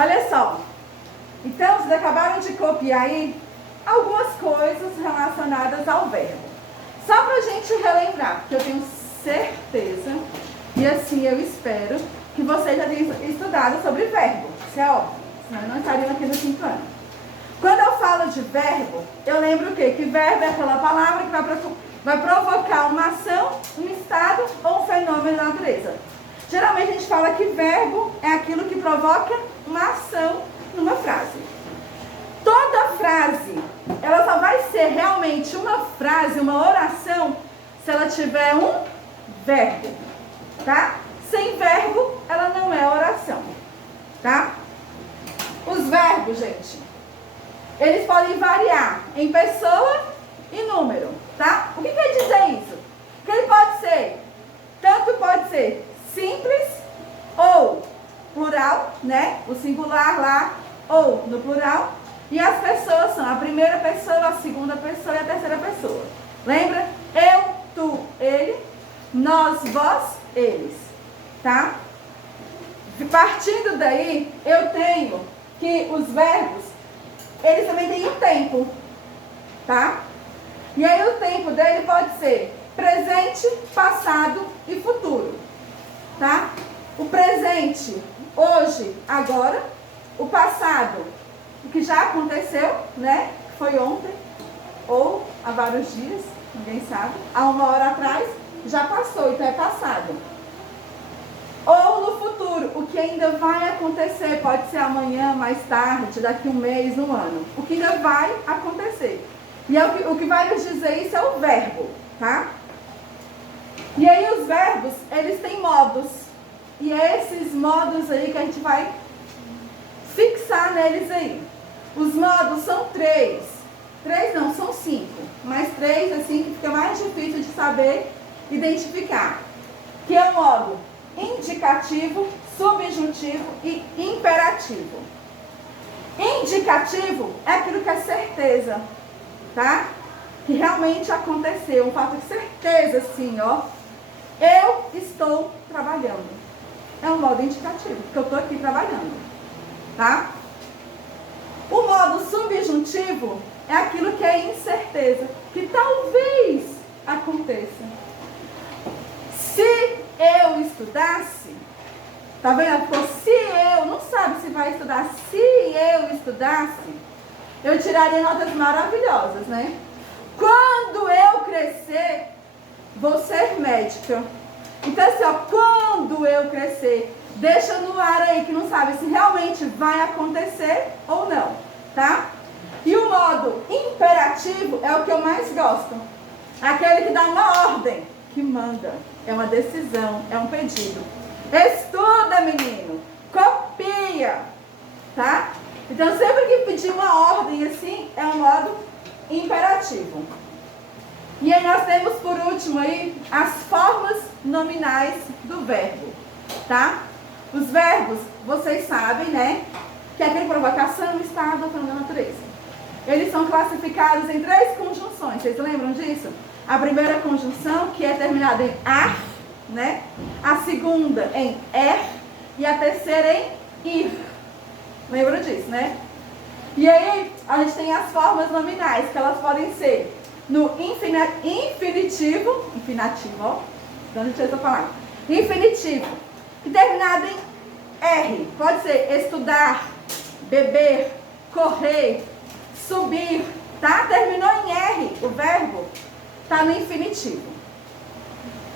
Olha só. Então, vocês acabaram de copiar aí algumas coisas relacionadas ao verbo. Só pra gente relembrar, porque eu tenho certeza, e assim eu espero, que vocês já tenham estudado sobre verbo. Isso é óbvio, senão não estariam aqui no 5º ano. Quando eu falo de verbo, eu lembro o quê? Que verbo é aquela palavra que vai provocar uma ação, um estado ou um fenômeno da natureza. Geralmente a gente fala que verbo é aquilo que provoca uma ação numa frase. Toda frase, ela só vai ser realmente uma frase, uma oração, se ela tiver um verbo, tá? Sem verbo, ela não é oração, tá? Os verbos, gente, eles podem variar em pessoa e número, tá? O que quer dizer isso? Que ele pode ser, tanto pode ser simples ou plural, né? O singular lá, ou no plural. E as pessoas são a primeira pessoa, a segunda pessoa e a terceira pessoa. Lembra? Eu, tu, ele, nós, vós, eles, tá? Partindo daí, eu tenho que os verbos, eles também têm um tempo, tá? E aí o tempo dele pode ser presente, passado e futuro, tá? O presente, hoje, agora. O passado, o que já aconteceu, né? Foi ontem, ou há vários dias, ninguém sabe. Há 1 hora atrás, já passou, então é passado. Ou no futuro, o que ainda vai acontecer, pode ser amanhã, mais tarde, daqui 1 mês, 1 ano. O que ainda vai acontecer. E é o que vai nos dizer isso é o verbo, tá? E aí os verbos, eles têm modos. E é esses modos aí que a gente vai fixar neles aí. Os modos são 3. 3 não, são 5. Mas 3, assim, que fica mais difícil de saber identificar. Que é o modo indicativo, subjuntivo e imperativo. Indicativo é aquilo que é certeza, tá? Que realmente aconteceu. Um fato de certeza, assim, ó. Eu estou trabalhando. É um modo indicativo, porque eu estou aqui trabalhando. Tá? O modo subjuntivo é aquilo que é incerteza, que talvez aconteça. Se eu estudasse, tá vendo? Ficou se eu, não sabe se vai estudar, se eu estudasse, eu tiraria notas maravilhosas, né? Quando eu crescer, vou ser médica. Então assim, ó, quando eu crescer, deixa no ar aí que não sabe se realmente vai acontecer ou não, tá? E o modo imperativo é o que eu mais gosto. Aquele que dá uma ordem, que manda. É uma decisão, é um pedido. Estuda, menino. Copia, tá? Então sempre que pedir uma ordem assim, é um modo imperativo. E aí nós temos por último aí as formas nominais do verbo, tá? Os verbos, vocês sabem, né? Que é aquele provocação, estado, fenômeno da natureza. Eles são classificados em 3 conjunções. Vocês lembram disso? A primeira conjunção, que é terminada em ar, né? A segunda em er e a terceira em ir. Lembram disso, né? E aí, a gente tem as formas nominais, que elas podem ser no infinitivo, ó, então a gente essa palavra, infinitivo, que terminado em R, pode ser estudar, beber, correr, subir, tá? Terminou em R, o verbo, tá no infinitivo.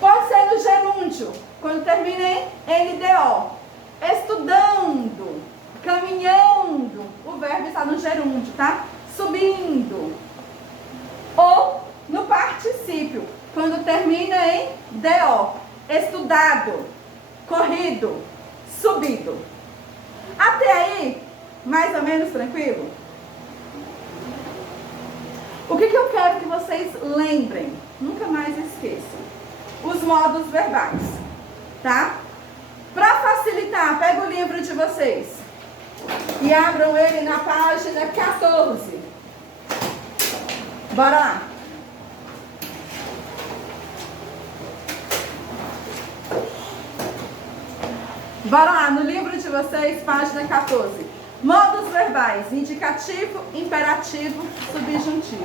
Pode ser no gerúndio, quando termina em NDO, estudando, caminhando, o verbo está no gerúndio, tá? Subindo. Ou no particípio, quando termina em DO, estudado, corrido, subido. Até aí, mais ou menos tranquilo? O que eu quero que vocês lembrem, nunca mais esqueçam, os modos verbais, tá? Para facilitar, pega o livro de vocês e abram ele na página 14. Bora lá. Bora lá, no livro de vocês, página 14. Modos verbais: indicativo, imperativo, subjuntivo.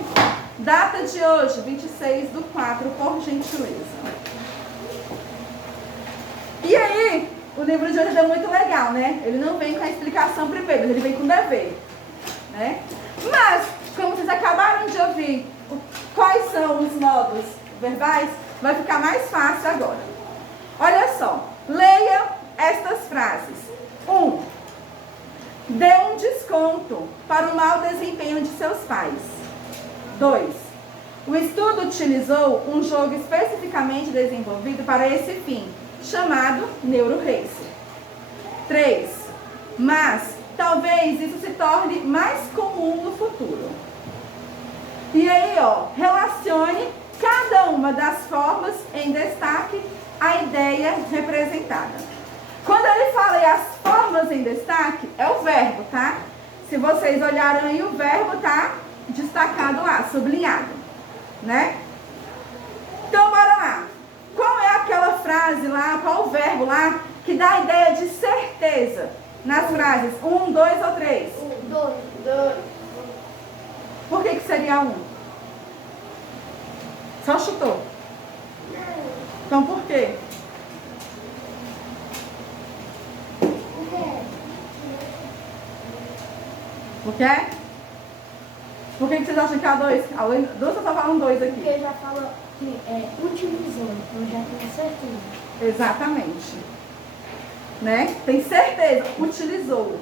Data de hoje, 26/4, por gentileza. E aí, o livro de hoje é muito legal, né? Ele não vem com a explicação primeiro, ele vem com dever, né? Mas, como vocês acabaram de ouvir quais são os modos verbais, vai ficar mais fácil agora. Olha só, leia estas frases. 1. Dê um desconto para o mau desempenho de seus pais. 2. O estudo utilizou um jogo especificamente desenvolvido para esse fim, chamado NeuroRacer. 3. Mas talvez isso se torne mais comum no futuro. E aí, ó, relacione cada uma das formas em destaque à ideia representada. Quando ele fala em as formas em destaque, é o verbo, tá? Se vocês olharem aí, o verbo tá destacado lá, sublinhado, né? Então, bora lá. Qual é aquela frase lá, qual o verbo lá, que dá a ideia de certeza nas frases 1, 2 ou 3? 1, 2. Por que seria 1? Só chutou. Então, por quê? Por quê? Por que vocês acham que é a 2? A 2 só falando 2 aqui. Porque já fala que utilizou, então já tem certeza. Exatamente. Né? Tem certeza, utilizou.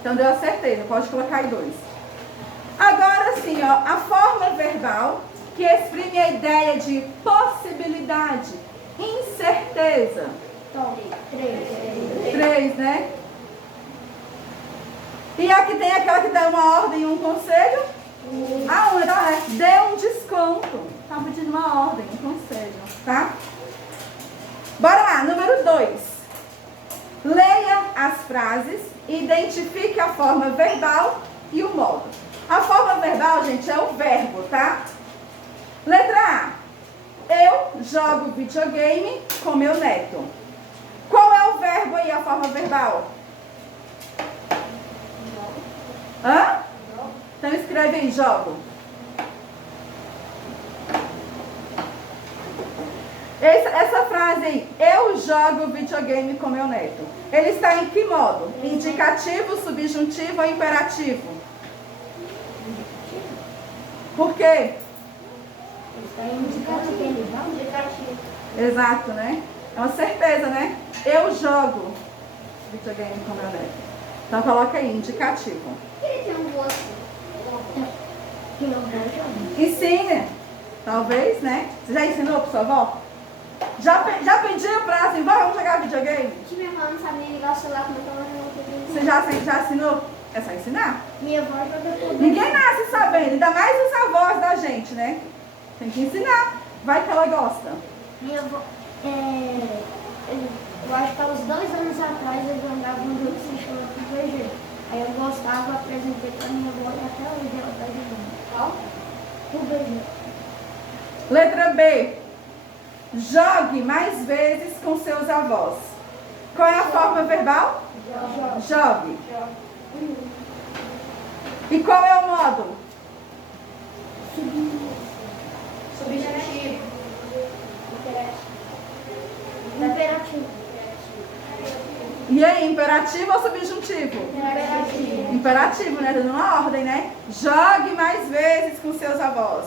Então deu a certeza, pode colocar aí 2. Agora sim, ó, a forma verbal que exprime a ideia de possibilidade, incerteza. 3, né? E aqui tem aquela que dá uma ordem e um conselho. A 1, então dê um desconto. Tá pedindo uma ordem, um conselho, tá? Bora lá, número 2. Leia as frases e identifique a forma verbal e o modo. A forma verbal, gente, é o verbo, tá? Letra A. Eu jogo videogame com meu neto. Qual é o verbo aí, a forma verbal? Hã? Então escreve aí, jogo. Essa frase aí, eu jogo videogame com meu neto. Ele está em que modo? Indicativo, subjuntivo ou imperativo? Por quê? Ele está em indicativo. Exato, né? É uma certeza, né? Eu jogo videogame com meu neto. Então coloca aí, indicativo. Ele tem um gosto. Que não vai jogar. Ensine. Talvez, né? Você já ensinou para sua avó? Já pediu pra assim, vamos jogar videogame? Que minha irmã não sabia ligar o celular quando eu estava jogando Você videogame. já ensinou? É só ensinar? Minha avó joga tudo. Ninguém nasce sabendo, ainda mais os avós da gente, né? Tem que ensinar. Vai que ela gosta. Minha avó, eu acho que há uns 2 anos atrás eu jogava um jogo que se chama PUBG. Aí eu gostava, apresentei pra minha avó e até hoje ela tá jogando. Qual? PUBG. Letra B. Jogue mais vezes com seus avós. Qual é a forma verbal? Jogue. E qual é o modo? Subjuntivo. Imperativo. E aí, imperativo ou subjuntivo? Imperativo. Imperativo, né? Dando uma ordem, né? Jogue mais vezes com seus avós.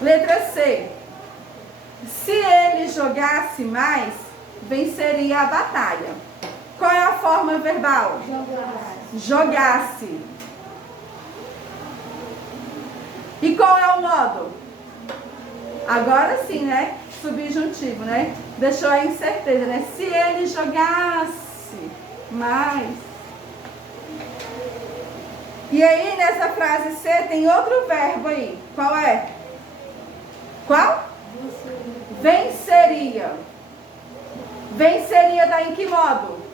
Letra C. Se ele jogasse mais, venceria a batalha. Qual é a forma verbal? Jogasse. E qual é o modo? Agora sim, né? Subjuntivo, né? Deixou a incerteza, né? Se ele jogasse mais. E aí, nessa frase C, tem outro verbo aí. Qual é? Qual? Venceria. Venceria tá em que modo?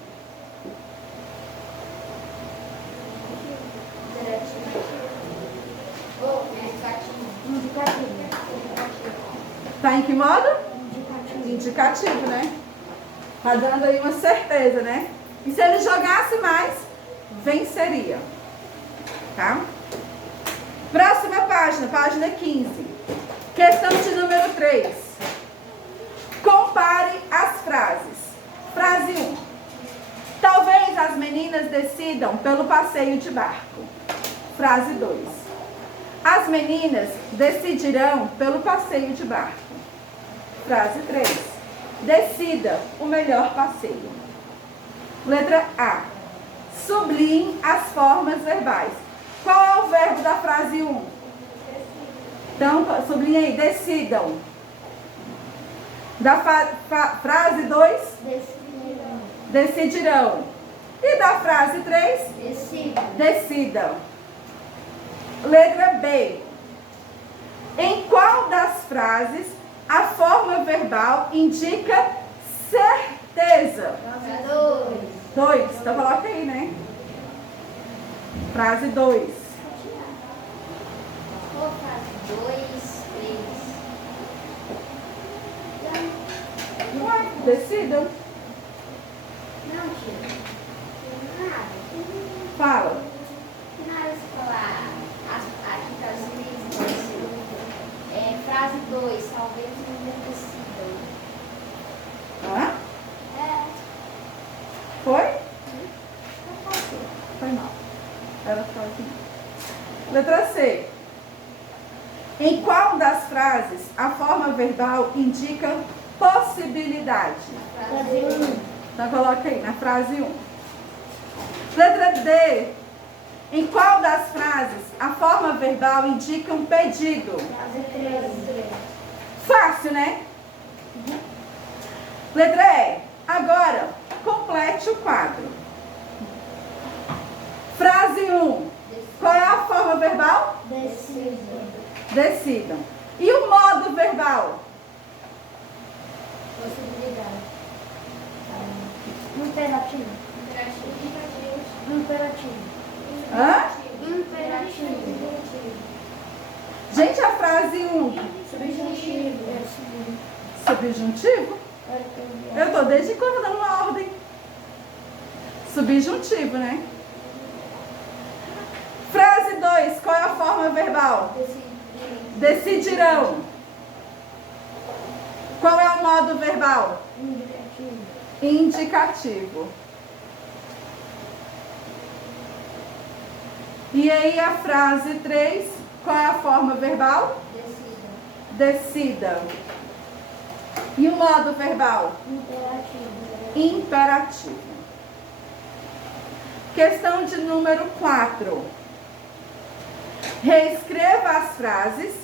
Tá em que modo? Indicativo, né? Tá dando aí uma certeza, né? E se ele jogasse mais, venceria. Tá? Próxima página, página 15. Questão de número 3. Compare as frases. Frase 1. Talvez as meninas decidam pelo passeio de barco. Frase 2. As meninas decidirão pelo passeio de barco. Frase 3. Decida o melhor passeio. Letra A. Sublinhe as formas verbais. Qual é o verbo da frase 1? Então, sublinhe aí. Decidam. Da frase 2? Decidirão. E da frase 3? Decidam. Letra B. Em qual das frases a forma verbal indica certeza? 2. Então coloca aí, né? Frase 2. Decidam. Não, tia. Nada. Fala. Na hora de falar aqui para os meninos, frase 2, talvez não decidam. Hã? É. Foi? Foi mal. Ela ficou assim. Letra C. Em qual das frases a forma verbal indica possibilidade? Frase 1. Então coloca aí na frase 1. Letra D. Em qual das frases a forma verbal indica um pedido? Frase 3. Fácil, né? Letra E. Agora, complete o quadro. Frase 1. Qual é a forma verbal? Decidam. E o modo verbal? Possibilidade. Imperativo. Hã? Imperativo. Gente, a frase 1. Subjuntivo. Subjuntivo? Eu estou desde quando dando uma ordem. Subjuntivo, né? Frase 2. Qual é a forma verbal? Decidirão. Qual é o modo verbal? Indicativo. E aí a frase 3, qual é a forma verbal? Decida. E o modo verbal? Imperativo. Questão de número 4. Reescreva as frases,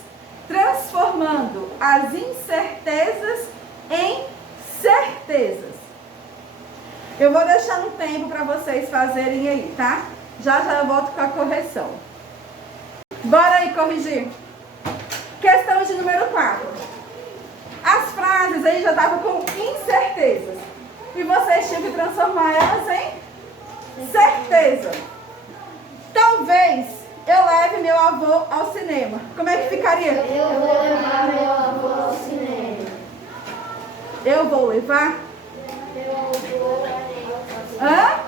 transformando as incertezas em certezas. Eu vou deixar um tempo para vocês fazerem aí, tá? Já eu volto com a correção. Bora aí corrigir. Questão de número 4. As frases aí já estavam com incertezas. E vocês tinham que transformar elas em certeza. Talvez eu leve meu avô ao cinema. Como é que ficaria? Eu vou levar meu avô ao cinema. Eu vou levar? Hã?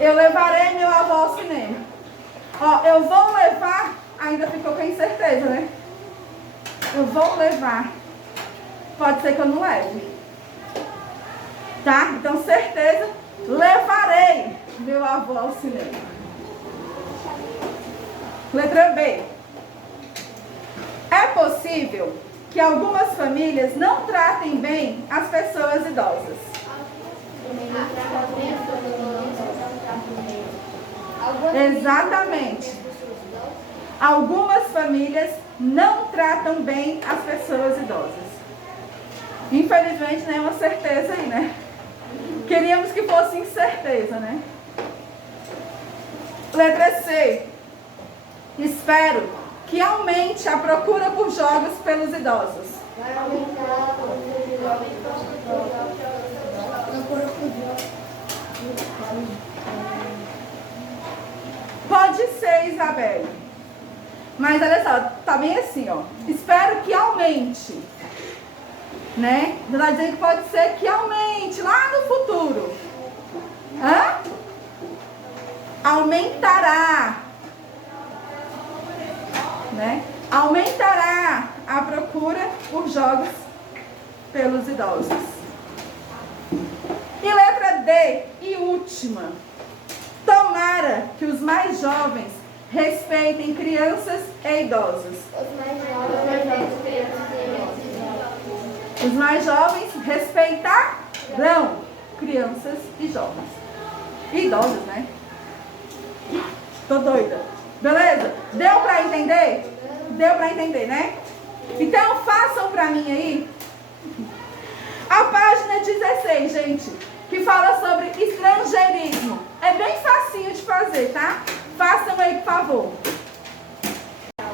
Eu levarei meu avô ao cinema. Ó, eu vou levar, ainda ficou com incerteza, né? Eu vou levar. Pode ser que eu não leve. Tá? Então, certeza, levarei meu avô ao cinema. Letra B. É possível que algumas famílias não tratem bem as pessoas idosas. Exatamente. Algumas famílias não tratam bem as pessoas idosas. Infelizmente, não é uma certeza aí, né? Queríamos que fosse incerteza, né? Letra C. Espero que aumente a procura por jogos pelos idosos. Vai aumentar a procura por jogos pelos idosos. Pode ser, Isabelle. Mas olha só, tá bem assim, ó. Espero que aumente. Né? Não está dizendo que pode ser que aumente lá no futuro. Hã? Aumentará. Né? Aumentará a procura por jogos pelos idosos. E letra D, e última. Tomara que os mais jovens respeitem crianças e idosos. Os mais jovens respeitarão crianças e jovens. E idosos, né? Tô doida. Beleza? Deu pra entender? Deu pra entender, né? Então façam pra mim aí a página 16, gente, que fala sobre estrangeirismo. É bem facinho de fazer, tá? Façam aí, por favor.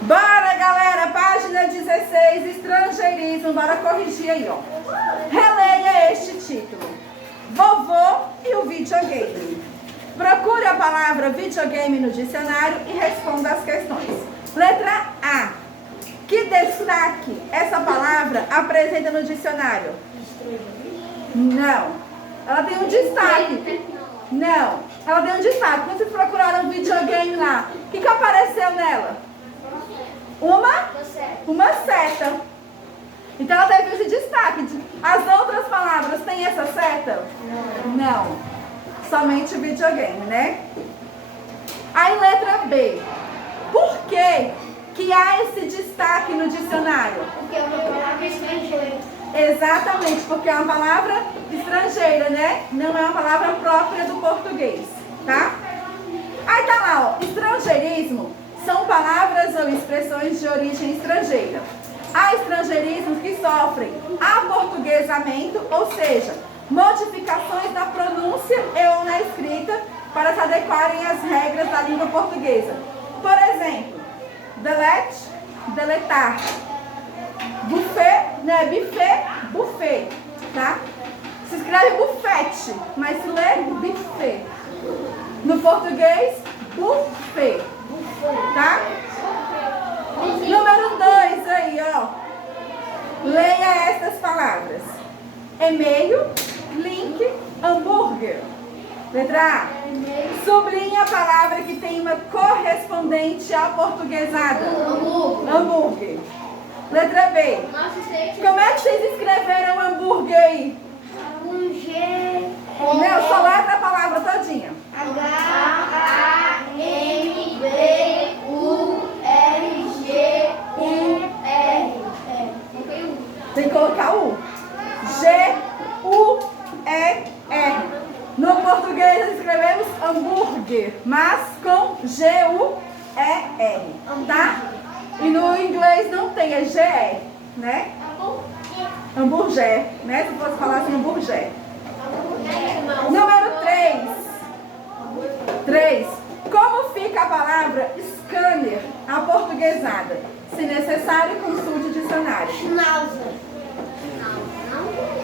Bora, galera, página 16, estrangeirismo. Bora corrigir aí, ó. Releia este título: Vovô e o videogame. Procure a palavra videogame no dicionário e responda as questões. Letra A. Que destaque essa palavra apresenta no dicionário? Não. Ela tem um destaque. Não. Ela tem um destaque. Quando vocês procuraram videogame lá, o que apareceu nela? Uma seta. Então ela teve esse destaque. As outras palavras têm essa seta? Não. Somente videogame, né? Aí letra B. Por que há esse destaque no dicionário? Porque é uma palavra estrangeira. Exatamente, porque é uma palavra estrangeira, né? Não é uma palavra própria do português, tá? Aí tá lá, ó. Estrangeirismo são palavras ou expressões de origem estrangeira. Há estrangeirismos que sofrem aportuguesamento, ou seja, modificações na pronúncia e ou na escrita para se adequarem às regras da língua portuguesa. Por exemplo, delete, deletar. Buffet, né? Buffet, buffet, tá? Se escreve bufete, mas se lê buffet. No português, buffet, tá? Número 2 aí, ó. Leia estas palavras: e-mail, link, hambúrguer. Letra A. Sublinha a palavra que tem uma correspondente aportuguesada. Hambúrguer. Letra B. Como é que vocês escreveram hambúrguer aí? Com G. Não, só letra a palavra todinha. H-A-M-B-U-R-G-U-R. Tem que colocar U. G-U-E-R. No português escrevemos hambúrguer, mas com G-U-E-R, tá? E no inglês não tem, é G-E, né? Hambúrguer, né? Se fosse falar assim, hambúrguer. Número 3. Como fica a palavra scanner aportuguesada? Se necessário, consulte o dicionário. Schnauzer.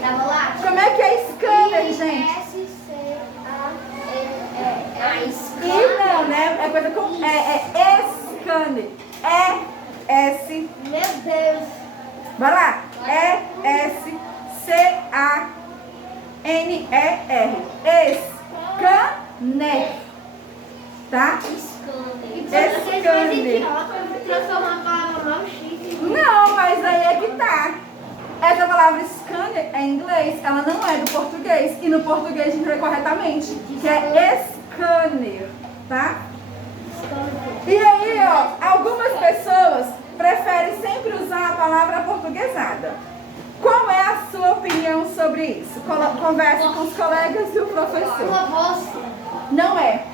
Tava lá? Como é que é scanner, gente? E não, né? É coisa com... É scanner. E-S... Meu Deus. Vai lá. E-S-C-A-N-E-R. Scanner. Tá? Scanner. Transformar a palavra mal chique. Não, mas aí é que tá. Essa palavra scanner é em inglês, ela não é do português. E no português a gente vê corretamente, que é scanner, tá? E aí, ó, algumas pessoas preferem sempre usar a palavra aportuguesada. Qual é a sua opinião sobre isso? Converse com os colegas e o professor. Uma bosta. Não é.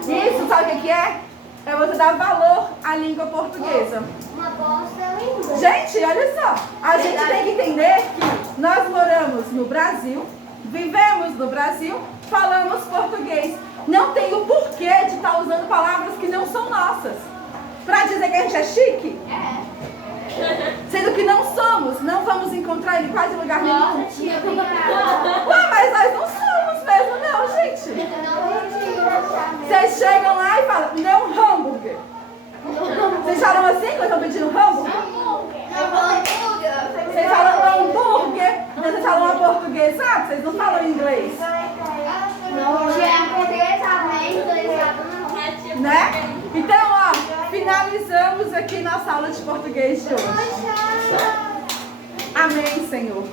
Isso, sabe o que é? É você dar valor à língua portuguesa. Uma bosta é língua. Gente, olha só. A gente tem que entender que nós moramos no Brasil, vivemos no Brasil, falamos português. Não tem o porquê de estar usando palavras que não são nossas. Pra dizer que a gente é chique? Sendo que não somos. Não vamos encontrar em quase lugar nenhum. Nossa, tia, obrigada. Ué, mas nós não somos mesmo, não, gente. Vocês chegam lá e falam, não hambúrguer. Vocês falam assim quando estão pedindo hambúrguer? Vocês falam hambúrguer, mas vocês falam aportuguesado, vocês não falam inglês. Não, finalizamos aqui nossa aula de português de hoje. Amém, Senhor.